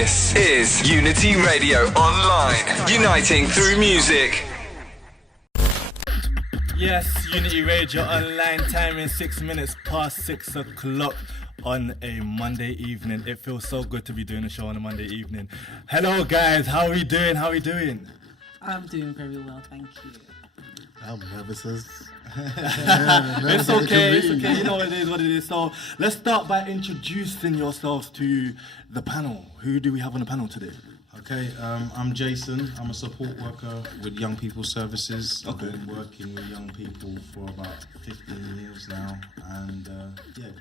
This is Unity Radio Online, uniting through music. Yes, Unity Radio Online, time in 6 minutes past 6 o'clock on a Monday evening. It feels so good to be doing a show on a Monday evening. Hello guys, how are we doing? I'm doing very well, thank you. I'm nervous as... It's okay, you know what it is. So let's start by introducing yourselves to the panel. Who do we have on the panel today? Okay, I'm Jason. I'm a support worker with Young People Services. Okay. I've been working with young people for about 15 years now, and yeah.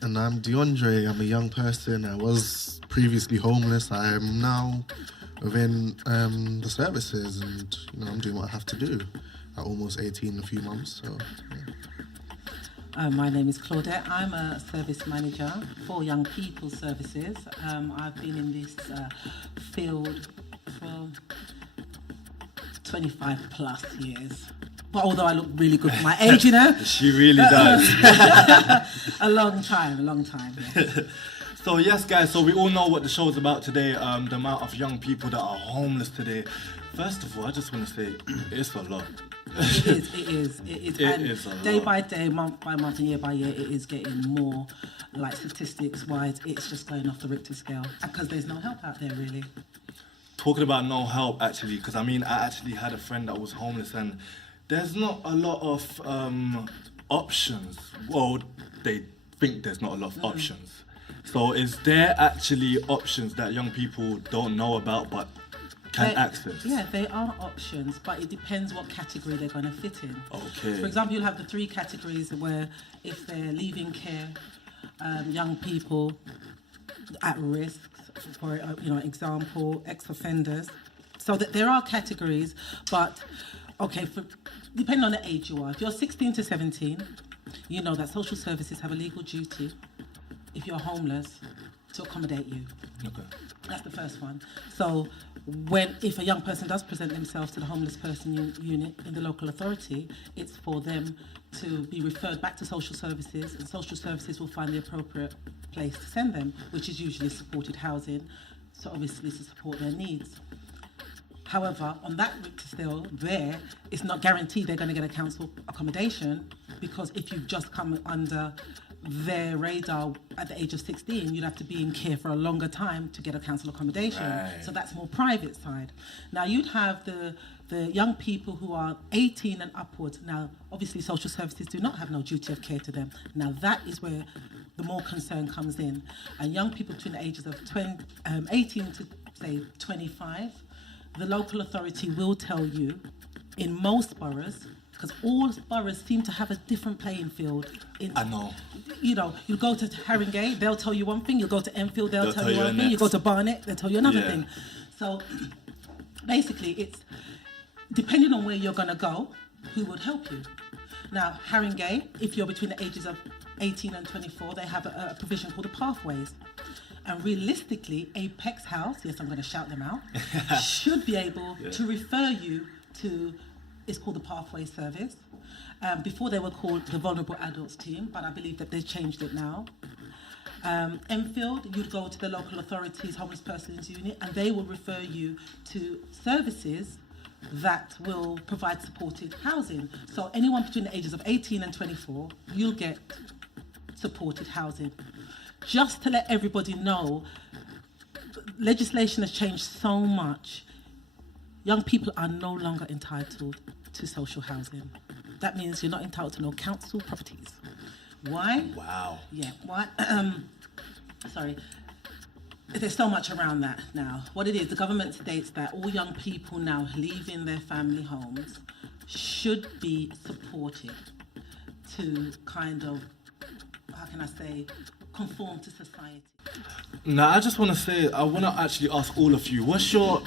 And I'm DeAndre. I'm a young person. I was previously homeless. I am now within the services, and I'm doing what I have to do. At almost 18 in a few months, so yeah. My name is Claudette. I'm a service manager for Young People Services. I've been in this field for 25 plus years. But although I look really good for my age, She really does. a long time. Yes. So yes, guys, so we all know what the show is about today, the amount of young people that are homeless today. First of all, I just want to say, it's a lot. It is. It and is a lot. day by day, month by month, and year by year, it is getting more, like statistics-wise, it's just going off the Richter scale. Because there's no help out there, really. Talking about no help, actually, because I actually had a friend that was homeless, and there's not a lot of options. Well, they think there's not a lot of options. So is there actually options that young people don't know about but can access? Yeah, there are options, but it depends what category they're going to fit in. Okay. For example, you'll have the three categories where if they're leaving care, young people at risk, for example, ex-offenders. So that there are categories, but okay, depending on the age you are. If you're 16 to 17, you know that social services have a legal duty, if you're homeless, to accommodate you. Okay. That's the first one. So if a young person does present themselves to the homeless person unit in the local authority, it's for them to be referred back to social services, and social services will find the appropriate place to send them, which is usually supported housing, so obviously to support their needs. However, on that route still there, it's not guaranteed they're going to get a council accommodation, because if you've just come under their radar at the age of 16, you'd have to be in care for a longer time to get a council accommodation. Right. So that's more private side. Now you'd have the young people who are 18 and upwards. Now, obviously social services do not have no duty of care to them. Now that is where the more concern comes in. And young people between the ages of 18 to say 25, the local authority will tell you in most boroughs, because all boroughs seem to have a different playing field. I know. You go to Haringey, they'll tell you one thing. You go to Enfield, they'll tell you one thing. You go to Barnet, they'll tell you another thing. So basically, it's depending on where you're going to go, who would help you. Now, Haringey, if you're between the ages of 18 and 24, they have a provision called the Pathways. And realistically, Apex House, yes, I'm going to shout them out, should be able to refer you to, it's called the Pathway Service. Before they were called the Vulnerable Adults Team, but I believe that they've changed it now. Enfield, you'd go to the local authorities, homeless persons unit, and they will refer you to services that will provide supported housing. So anyone between the ages of 18 and 24, you'll get supported housing. Just to let everybody know, legislation has changed so much. Young people are no longer entitled to social housing. That means you're not entitled to no council properties. Why? Wow. Yeah, why? Sorry. There's so much around that now. What it is, the government states that all young people now leaving their family homes should be supported to kind of, how can I say, conform to society. Now, I just want to say, I want to actually ask all of you, what's your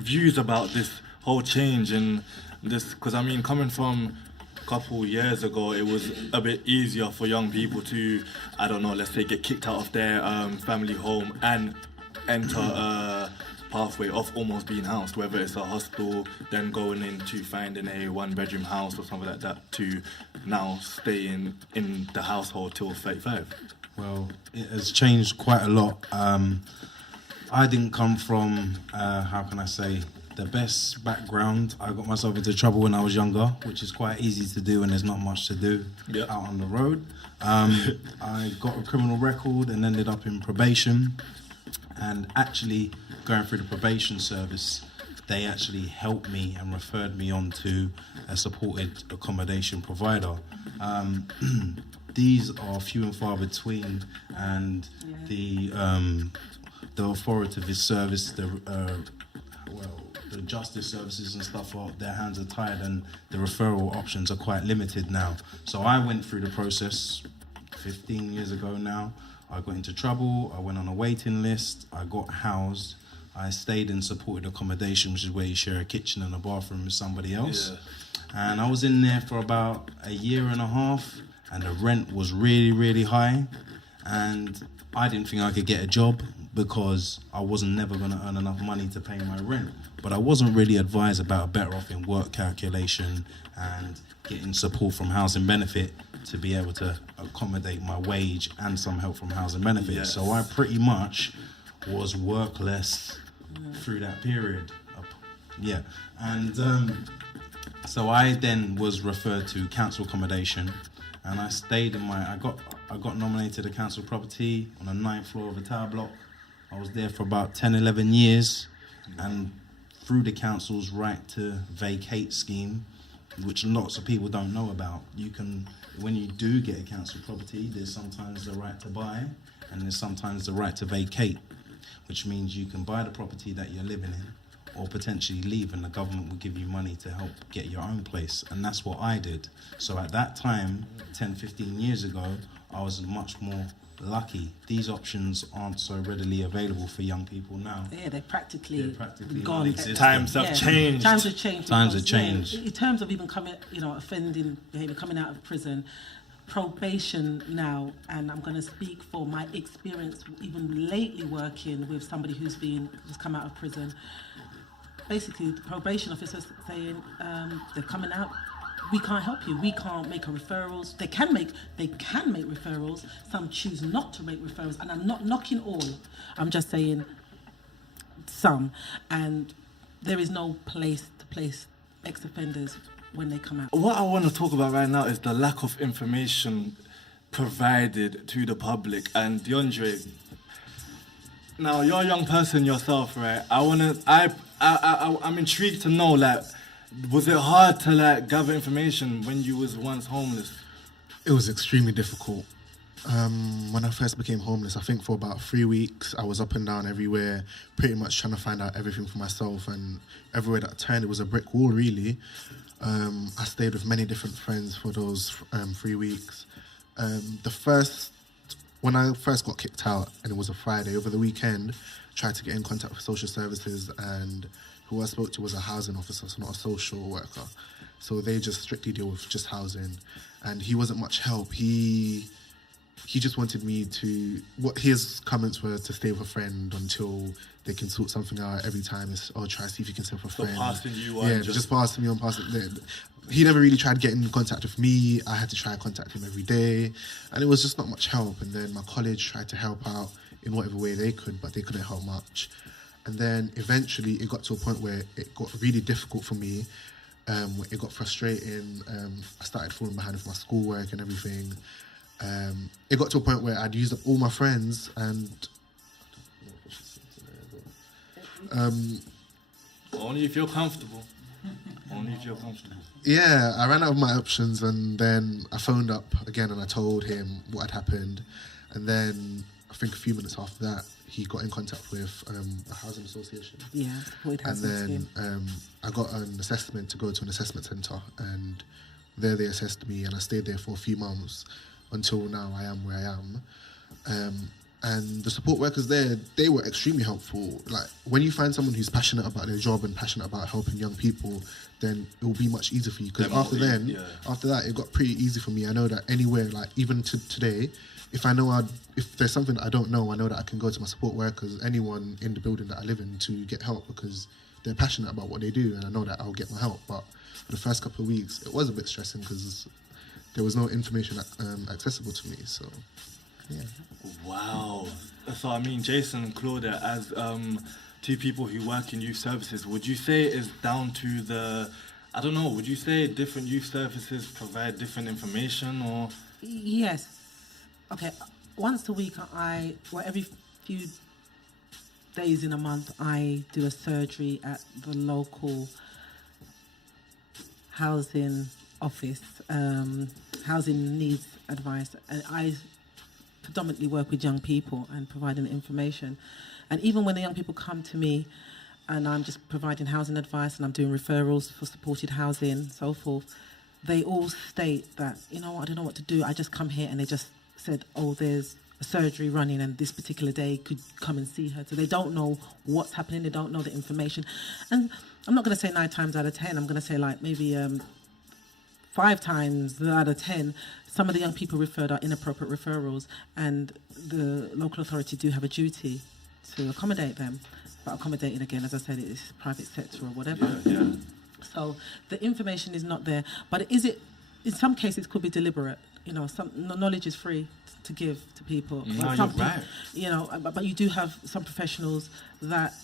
views about this whole change and this? Because coming from a couple years ago, it was a bit easier for young people to, I don't know, let's say get kicked out of their family home and enter a pathway of almost being housed, whether it's a hostel, then going into finding a one-bedroom house or something like that, to now staying in the household till 35. Well, it has changed quite a lot. I didn't come from, how can I say, the best background. I got myself into trouble when I was younger, which is quite easy to do when there's not much to do out on the road. I got a criminal record and ended up in probation. And actually, going through the probation service, they actually helped me and referred me on to a supported accommodation provider. These are few and far between, and the authoritative service, the justice services and stuff, their hands are tied, and the referral options are quite limited now. So I went through the process 15 years ago now. I got into trouble, I went on a waiting list, I got housed, I stayed in supported accommodation, which is where you share a kitchen and a bathroom with somebody else. And I was in there for about a year and a half, and the rent was really, really high. And I didn't think I could get a job because I wasn't never going to earn enough money to pay my rent. But I wasn't really advised about a better off in work calculation and getting support from housing benefit to be able to accommodate my wage and some help from housing benefit. So I pretty much was workless through that period. And so I then was referred to council accommodation, and I stayed in I got nominated a council property on the 9th floor of a tower block. I was there for about 10, 11 years, and through the council's right to vacate scheme, which lots of people don't know about, you can, when you do get a council property, there's sometimes the right to buy, and there's sometimes the right to vacate, which means you can buy the property that you're living in, or potentially leave, and the government will give you money to help get your own place. And that's what I did. So at that time, 10, 15 years ago, I was much more lucky. These options aren't so readily available for young people now. Yeah, they're practically gone. non-existent. Times have changed. Times have changed. Times have changed. In terms of even coming, offending behaviour, coming out of prison, probation now, and I'm going to speak for my experience even lately working with somebody who's come out of prison. Basically, the probation officer's saying they're coming out. We can't help you. We can't make referrals. They can make referrals. Some choose not to make referrals, and I'm not knocking all. I'm just saying some. And there is no place to place ex-offenders when they come out. What I want to talk about right now is the lack of information provided to the public. And DeAndre, now you're a young person yourself, right? I'm intrigued to know, like, was it hard to gather information when you was once homeless? It was extremely difficult. When I first became homeless, I think for about 3 weeks, I was up and down everywhere, pretty much trying to find out everything for myself, and everywhere that I turned, it was a brick wall, really. I stayed with many different friends for those 3 weeks. When I first got kicked out, and it was a Friday, over the weekend, tried to get in contact with social services, and who I spoke to was a housing officer, so not a social worker. So they just strictly deal with just housing. And he wasn't much help. He just wanted me to, what his comments were, to stay with a friend until they can sort something out. Every time it's, try to see if you can stay with a friend. So passing you on. Yeah, just passing me on, he never really tried to get in contact with me. I had to try and contact him every day. And it was just not much help. And then my college tried to help out in whatever way they could, but they couldn't help much. And then eventually it got to a point where it got really difficult for me. It got frustrating. I started falling behind with my schoolwork and everything. It got to a point where I'd used up all my friends, and only if you're comfortable. Only if you're comfortable. Yeah, I ran out of my options, and then I phoned up again and I told him what had happened. And then I think a few minutes after that, he got in contact with a housing association. Yeah, and then I got an assessment to go to an assessment centre, and there they assessed me, and I stayed there for a few months until now I am where I am. And the support workers there, they were extremely helpful. Like, when you find someone who's passionate about their job and passionate about helping young people, then it will be much easier for you. Because after that, it got pretty easy for me. I know that anywhere, like even today, if there's something I don't know, I know that I can go to my support workers, anyone in the building that I live in, to get help, because they're passionate about what they do, and I know that I'll get my help. But for the first couple of weeks, it was a bit stressing because there was no information accessible to me. So Yeah. Wow. So I mean, Jason and Claudia, as two people who work in youth services, would you say it's down to the, I don't know, would you say different youth services provide different information or? Yes. Okay. Once a week, every few days in a month, I do a surgery at the local housing office, housing needs advice, and I predominantly work with young people and providing information. And even when the young people come to me and I'm just providing housing advice and I'm doing referrals for supported housing, so forth, they all state that, you know what, I don't know what to do. I just come here and they just said, oh, there's a surgery running and this particular day could come and see her. So they don't know what's happening, they don't know the information. And I'm not going to say 9 times out of 10, I'm going to say like maybe 5 times out of 10, some of the young people referred are inappropriate referrals, and the local authority do have a duty to accommodate them. But accommodating, again, as I said, it is private sector or whatever. Yeah. So the information is not there. But is it, in some cases, could be deliberate. You know, some knowledge is free to give to people. No, Some you're right. You know, but you do have some professionals that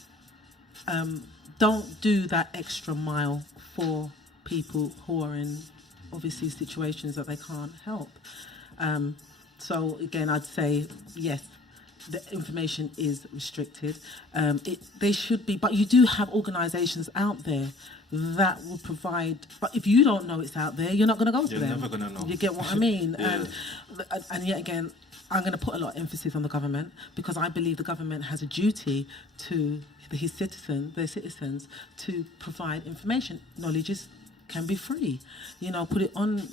don't do that extra mile for people who are in, obviously, situations that they can't help. So again, I'd say yes, the information is restricted. They should be, but you do have organisations out there that will provide. But if you don't know it's out there, you're not going to go to You're them. never going to know. You get what I mean? Yeah. And yet again, I'm going to put a lot of emphasis on the government, because I believe the government has a duty to their citizens, to provide information. Knowledge can be free. You know, put it on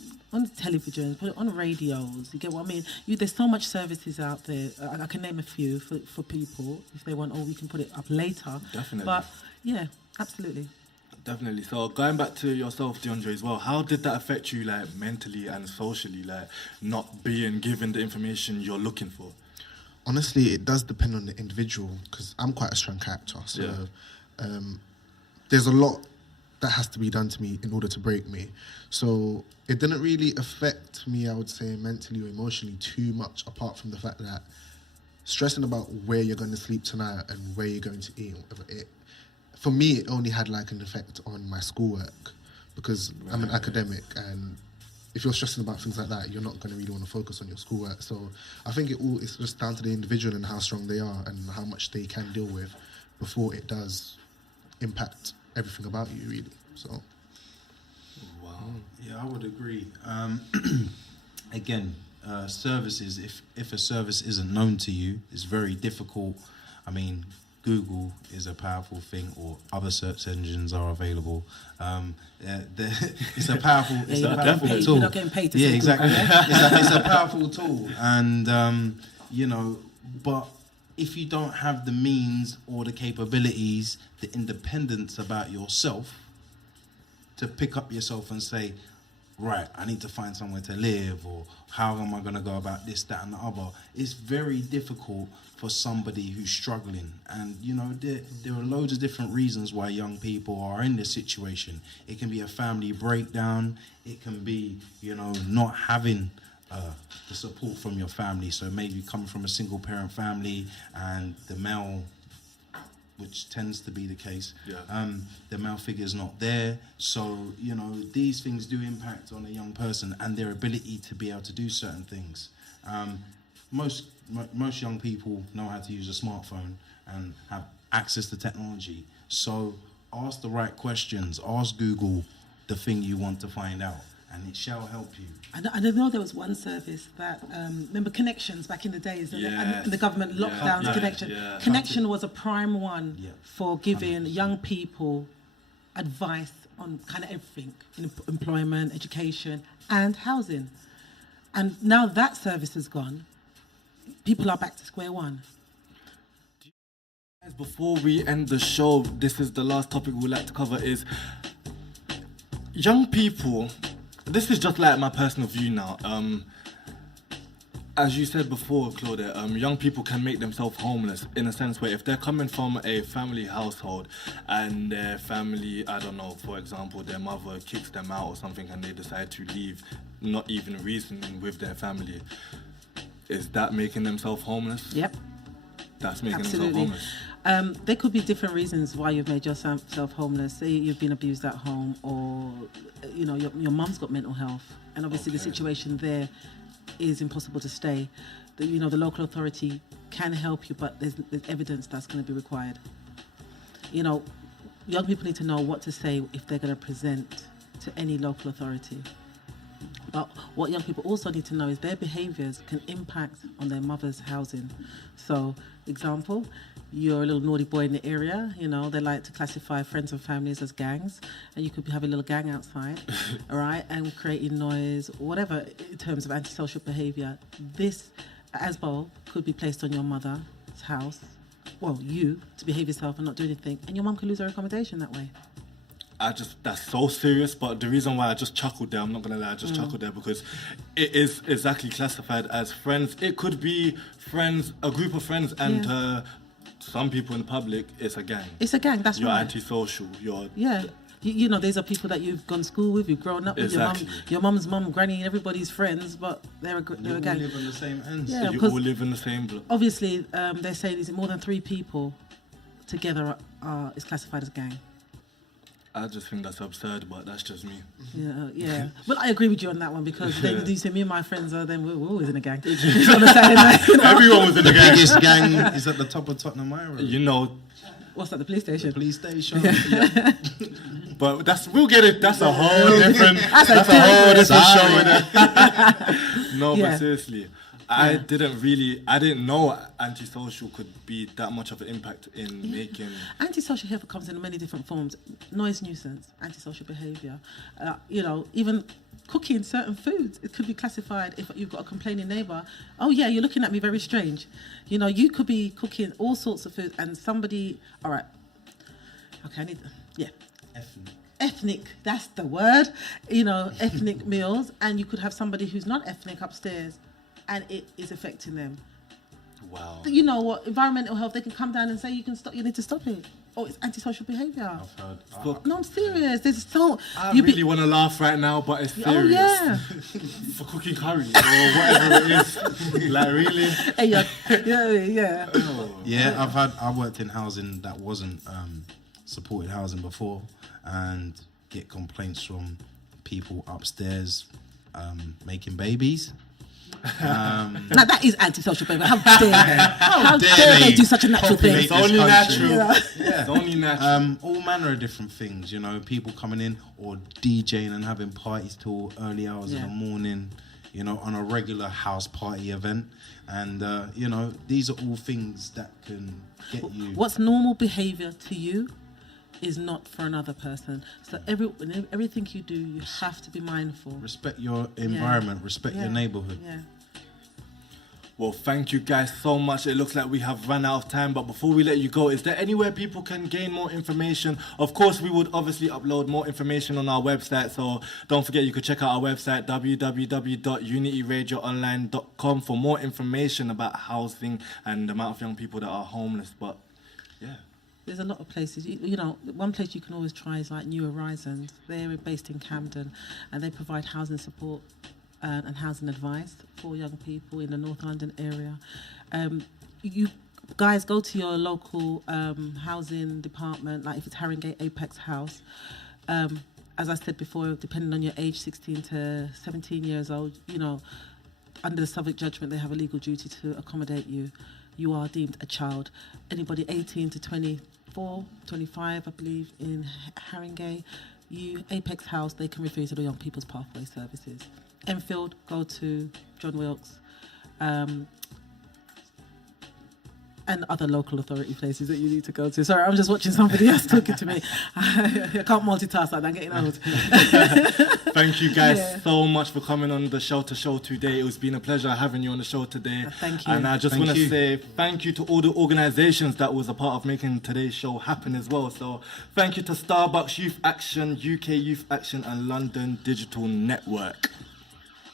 television, put it on radios. You get what I mean? There's so much services out there. I can name a few for people if they want, or we can put it up later. Definitely. But yeah, absolutely. Definitely. So going back to yourself, DeAndre, as well, how did that affect you, like, mentally and socially, like, not being given the information you're looking for? Honestly, it does depend on the individual, because I'm quite a strong character. So there's a lot that has to be done to me in order to break me. So it didn't really affect me, I would say, mentally or emotionally too much, apart from the fact that stressing about where you're going to sleep tonight and where you're going to eat, for me, it only had like an effect on my schoolwork, because I'm an academic, and if you're stressing about things like that, you're not going to really want to focus on your schoolwork. So I think it's just down to the individual and how strong they are and how much they can deal with before it does impact everything about you, really. So, Wow. Yeah, I would agree. Again, services, if a service isn't known to you, it's very difficult. I mean, Google is a powerful thing, or other search engines are available. It's a powerful, tool. You're not getting paid to yeah, say exactly. Google, It's a powerful tool, and you know, but if you don't have the means or the capabilities, the independence about yourself, to pick up yourself and say, right, I need to find somewhere to live, or how am I going to go about this, that, and the other, it's very difficult for somebody who's struggling. And, you know, there are loads of different reasons why young people are in this situation. It can be a family breakdown. It can be, you know, not having the support from your family. So maybe coming from a single parent family, and the male, which tends to be the case, the male figure's not there. So, you know, these things do impact on a young person and their ability to be able to do certain things. Most young people know how to use a smartphone and have access to technology. So ask the right questions. Ask Google the thing you want to find out, and it shall help you. I know there was one service that, remember Connections back in the days, and the government locked down Connection. Yeah. Connection was a prime one for giving 100%. young people advice on kind of everything, employment, education, and housing. And now that service is gone, people are back to square one. Guys, before we end the show, this is the last topic we'd like to cover, is young people. This is just like my personal view now. As you said before, Claudia, young people can make themselves homeless, in a sense where if they're coming from a family household and their family, I don't know, for example, their mother kicks them out or something and they decide to leave, not even reasoning with their family, is that making themselves homeless? Yep. That's making Absolutely. themselves homeless. There could be different reasons why you've made yourself homeless. Say you've been abused at home, or your mum's got mental health, and obviously the situation there is impossible to stay. The local authority can help you, but there's evidence that's going to be required. Young people need to know what to say if they're going to present to any local authority. But what young people also need to know is their behaviours can impact on their mother's housing. So, example, you're a little naughty boy in the area, they like to classify friends and families as gangs, and you could have a little gang outside, all right, and creating noise, whatever, in terms of antisocial behaviour. This ASBO could be placed on your mother's house, you, to behave yourself and not do anything, and your mum could lose her accommodation that way. That's so serious, but the reason why I just chuckled there, I'm not gonna lie, I just chuckled there because it is exactly classified as friends. It could be friends, a group of friends, and to some people in the public, it's a gang. It's a gang, that's you're right. Antisocial, you're... Yeah. These are people that you've gone to school with, you've grown up with, your mum's mum, granny, everybody's friends, but they're a gang. You all live in the same ends. Yeah, you all live in the same block. Obviously, they're saying is more than 3 people together is classified as a gang. I just think that's absurd, but that's just me. Yeah. Well, I agree with you on that one because then you say me and my friends we're always in a gang. Everyone was in a gang. The biggest gang is at the top of Tottenham High Road. What's that? The police station. The police station. But we'll get it. That's a whole different. That's a whole different show. No, but seriously, I didn't know antisocial could be that much of an impact in making... Antisocial here comes in many different forms. Noise nuisance, antisocial behaviour, even cooking certain foods. It could be classified if you've got a complaining neighbour. Oh yeah, you're looking at me very strange. You could be cooking all sorts of food and somebody... All right. Okay, Ethnic, that's the word. Ethnic meals, and you could have somebody who's not ethnic upstairs and it is affecting them. Wow. You know what? Environmental health, they can come down and say you need to stop it. Oh, it's antisocial behaviour. I've heard. No, I'm serious. There's so... I really want to laugh right now, but it's serious. Oh, yeah. For cooking curry or whatever it is. Like, really? Hey, yeah. Yeah, I worked in housing that wasn't supported housing before, and get complaints from people upstairs making babies. Now that is antisocial behaviour. How dare they? How dare they do such a natural thing? It's only natural. It's only natural. All manner of different things, people coming in or DJing and having parties till early hours in the morning, on a regular house party event. And, these are all things that can get you... What's normal behaviour to you is not for another person. So everything you do, you have to be mindful. Respect your environment, respect your neighbourhood. Yeah. Well, thank you guys so much. It looks like we have run out of time, but before we let you go, is there anywhere people can gain more information? Of course, we would obviously upload more information on our website, so don't forget you could check out our website, www.unityradioonline.com, for more information about housing and the amount of young people that are homeless. But, yeah. There's a lot of places. One place you can always try is like New Horizons. They're based in Camden, and they provide housing support and housing advice for young people in the North London area. You guys go to your local housing department, like if it's Haringey Apex House. As I said before, depending on your age, 16 to 17 years old, under the Southwark judgment, they have a legal duty to accommodate you. You are deemed a child. Anybody 18 to 24, 25, I believe, in Haringey, Apex House, they can refer you to the Young People's Pathway Services. Enfield, go to John Wilkes, and other local authority places that you need to go to. Sorry, I'm just watching somebody else talking to me. I can't multitask like that, I'm getting old. Thank you guys so much for coming on the show today. It's been a pleasure having you on the show today. Thank you. And I just want to say thank you to all the organisations that was a part of making today's show happen as well. So thank you to Starbucks Youth Action, UK Youth Action and London Digital Network.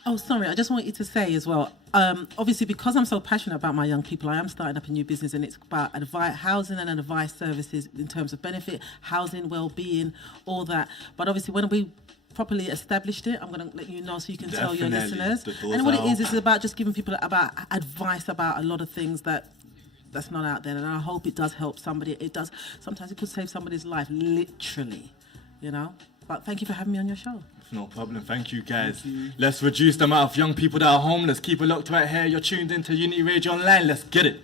Oh, sorry, I just want you to say as well, obviously because I'm so passionate about my young people, I am starting up a new business, and it's about housing and advice services in terms of benefit, housing, well-being, all that. But obviously when we properly established it. I'm going to let you know so you can tell your Definitely. listeners. The door's And what out. it is about just giving people about advice about a lot of things that's not out there. And I hope it does help somebody. It does. Sometimes it could save somebody's life, literally, you know. But thank you for having me on your show. No problem. Thank you, guys. Let's reduce the amount of young people that are homeless. Keep it locked right here. You're tuned into Unity Radio Online. Let's get it.